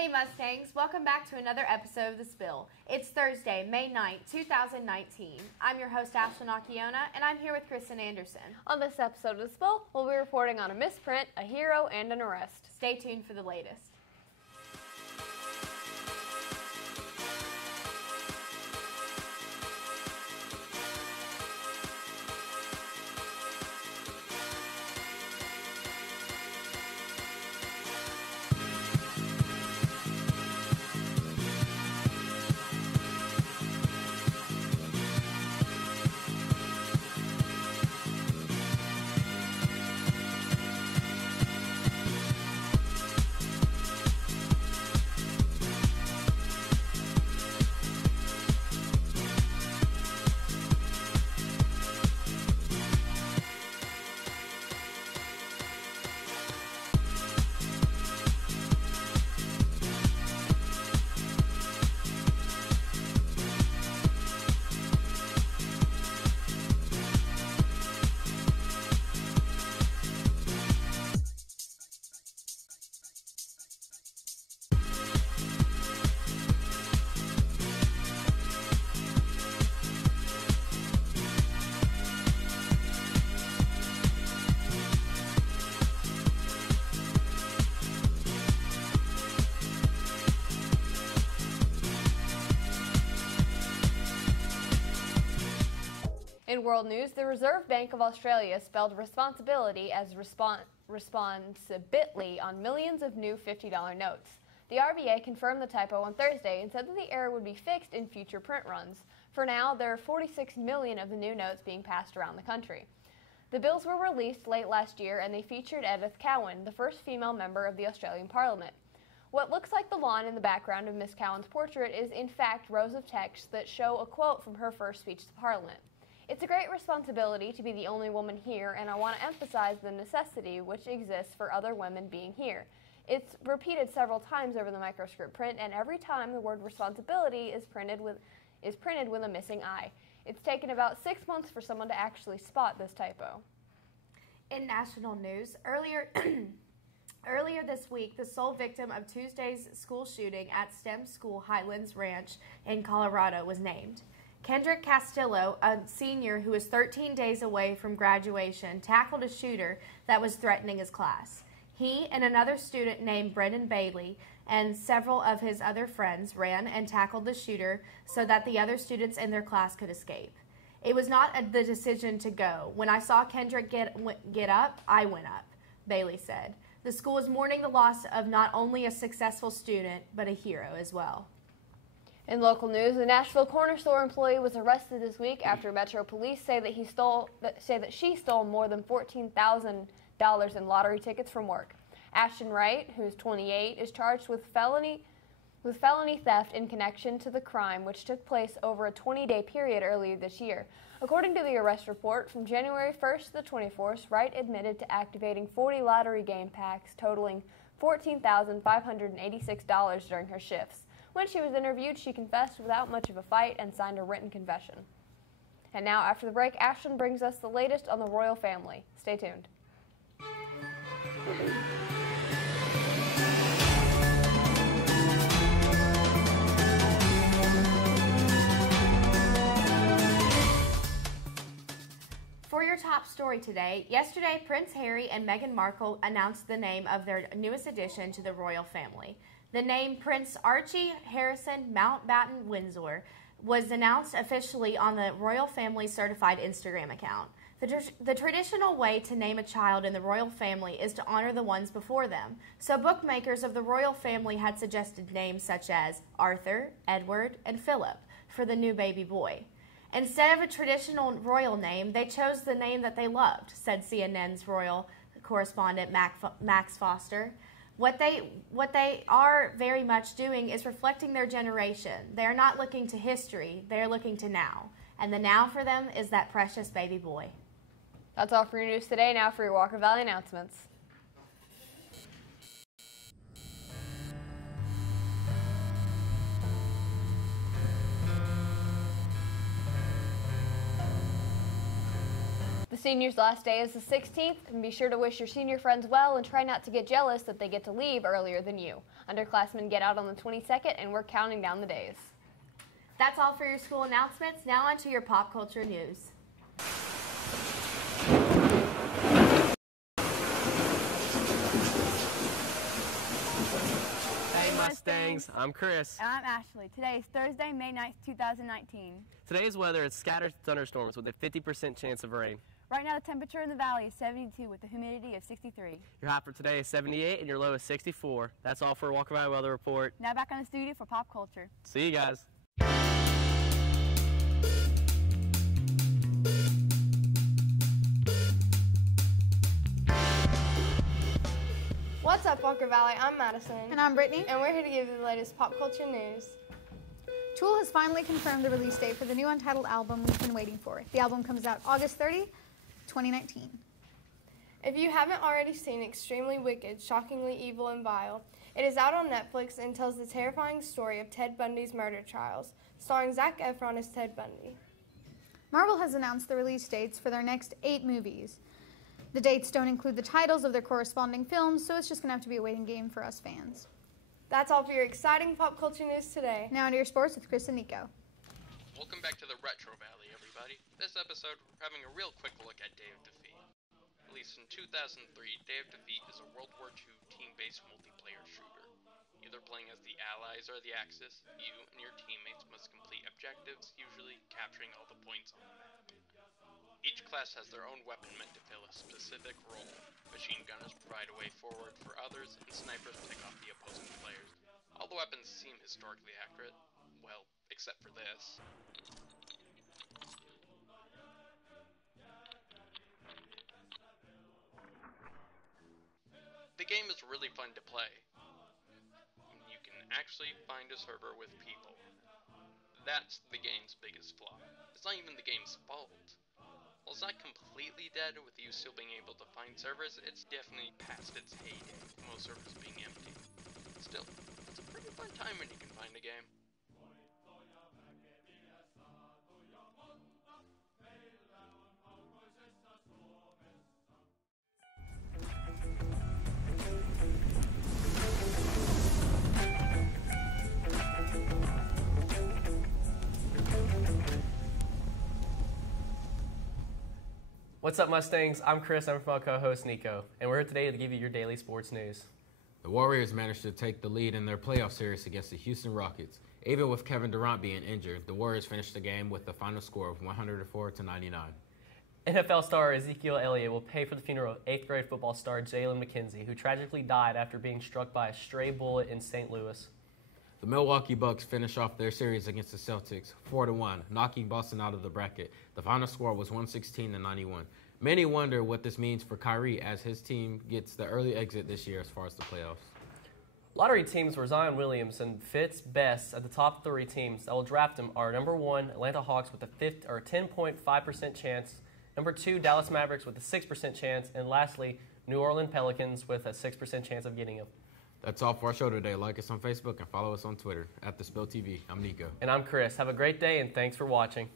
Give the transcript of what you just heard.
Hey Mustangs, welcome back to another episode of The Spill. It's Thursday, May 9th, 2019. I'm your host, Ashlyn Occhiona, and I'm here with Kristen Anderson. On this episode of The Spill, we'll be reporting on a misprint, a hero, and an arrest. Stay tuned for the latest. In world news, the Reserve Bank of Australia spelled responsibility as responsibly on millions of new $50 notes. The RBA confirmed the typo on Thursday and said that the error would be fixed in future print runs. For now, there are 46 million of the new notes being passed around the country. The bills were released late last year and they featured Edith Cowan, the first female member of the Australian Parliament. What looks like the lawn in the background of Miss Cowan's portrait is in fact rows of text that show a quote from her first speech to Parliament. It's a great responsibility to be the only woman here, and I want to emphasize the necessity which exists for other women being here. It's repeated several times over the microscript print, and every time the word responsibility is printed with a missing I. It's taken about 6 months for someone to actually spot this typo. In national news, earlier this week, the sole victim of Tuesday's school shooting at STEM School Highlands Ranch in Colorado was named. Kendrick Castillo, a senior who was 13 days away from graduation, tackled a shooter that was threatening his class. He and another student named Brendan Bailey and several of his other friends ran and tackled the shooter so that the other students in their class could escape. It was not the decision to go. When I saw Kendrick get up, I went up, Bailey said. The school is mourning the loss of not only a successful student, but a hero as well. In local news, a Nashville corner store employee was arrested this week after Metro Police say that she stole more than $14,000 in lottery tickets from work. Ashton Wright, who's 28, is charged with felony theft in connection to the crime, which took place over a 20-day period earlier this year. According to the arrest report, from January 1st to the 24th, Wright admitted to activating 40 lottery game packs totaling $14,586 during her shifts. When she was interviewed, she confessed without much of a fight and signed a written confession. And now, after the break, Ashton brings us the latest on the royal family. Stay tuned. For your top story today, yesterday Prince Harry and Meghan Markle announced the name of their newest addition to the royal family. The name Prince Archie Harrison Mountbatten Windsor was announced officially on the royal family certified Instagram account. The traditional way to name a child in the royal family is to honor the ones before them. So bookmakers of the royal family had suggested names such as Arthur, Edward, and Philip for the new baby boy. Instead of a traditional royal name, they chose the name that they loved, said CNN's royal correspondent Max Foster. What they are very much doing is reflecting their generation. They are not looking to history, they are looking to now. And the now for them is that precious baby boy. That's all for your news today. Now for your Walker Valley announcements. The seniors' last day is the 16th, and be sure to wish your senior friends well and try not to get jealous that they get to leave earlier than you. Underclassmen get out on the 22nd, and we're counting down the days. That's all for your school announcements. Now on to your pop culture news. Hey Mustangs, I'm Chris. And I'm Ashley. Today is Thursday, May 9th, 2019. Today's weather is scattered thunderstorms with a 50% chance of rain. Right now the temperature in the valley is 72 with a humidity of 63. Your high for today is 78 and your low is 64. That's all for Walker Valley Weather Report. Now back on the studio for pop culture. See you guys. What's up, Walker Valley? I'm Madison. And I'm Brittany. And we're here to give you the latest pop culture news. Tool has finally confirmed the release date for the new Untitled album we've been waiting for. The album comes out August 30, 2019. If you haven't already seen Extremely Wicked, Shockingly Evil and Vile, it is out on Netflix and tells the terrifying story of Ted Bundy's murder trials, starring Zac Efron as Ted Bundy. Marvel has announced the release dates for their next 8 movies. The dates don't include the titles of their corresponding films, so it's just going to have to be a waiting game for us fans. That's all for your exciting pop culture news today. Now into your sports with Chris and Nico. Welcome back to the Retro Valley, everybody. This episode, we're having a real quick look at Day of Defeat. Released in 2003, Day of Defeat is a World War II team-based multiplayer shooter. Either playing as the Allies or the Axis, you and your teammates must complete objectives, usually capturing all the points on the map. Each class has their own weapon meant to fill a specific role. Machine gunners provide a way forward for others, and snipers pick off the opposing players. All the weapons seem historically accurate. Well, except for this. The game is really fun to play. You can actually find a server with people. That's the game's biggest flaw. It's not even the game's fault. While it's not completely dead with you still being able to find servers, it's definitely past its heyday, with most servers being empty. Still, it's a pretty fun time when you can find a game. What's up, Mustangs? I'm Chris. I'm my co-host Nico, and we're here today to give you your daily sports news. The Warriors managed to take the lead in their playoff series against the Houston Rockets. Even with Kevin Durant being injured, the Warriors finished the game with the final score of 104-99. NFL star Ezekiel Elliott will pay for the funeral of 8th grade football star Jalen McKenzie, who tragically died after being struck by a stray bullet in St. Louis. The Milwaukee Bucks finished off their series against the Celtics 4-1, knocking Boston out of the bracket. The final score was 116-91. Many wonder what this means for Kyrie as his team gets the early exit this year as far as the playoffs. Lottery teams where Zion Williamson fits best at the top 3 teams that will draft him are number 1, Atlanta Hawks with a 10.5% chance, number 2, Dallas Mavericks with a 6% chance, and lastly, New Orleans Pelicans with a 6% chance of getting him. That's all for our show today. Like us on Facebook and follow us on Twitter @TheSpillTV. I'm Nico. And I'm Chris. Have a great day, and thanks for watching.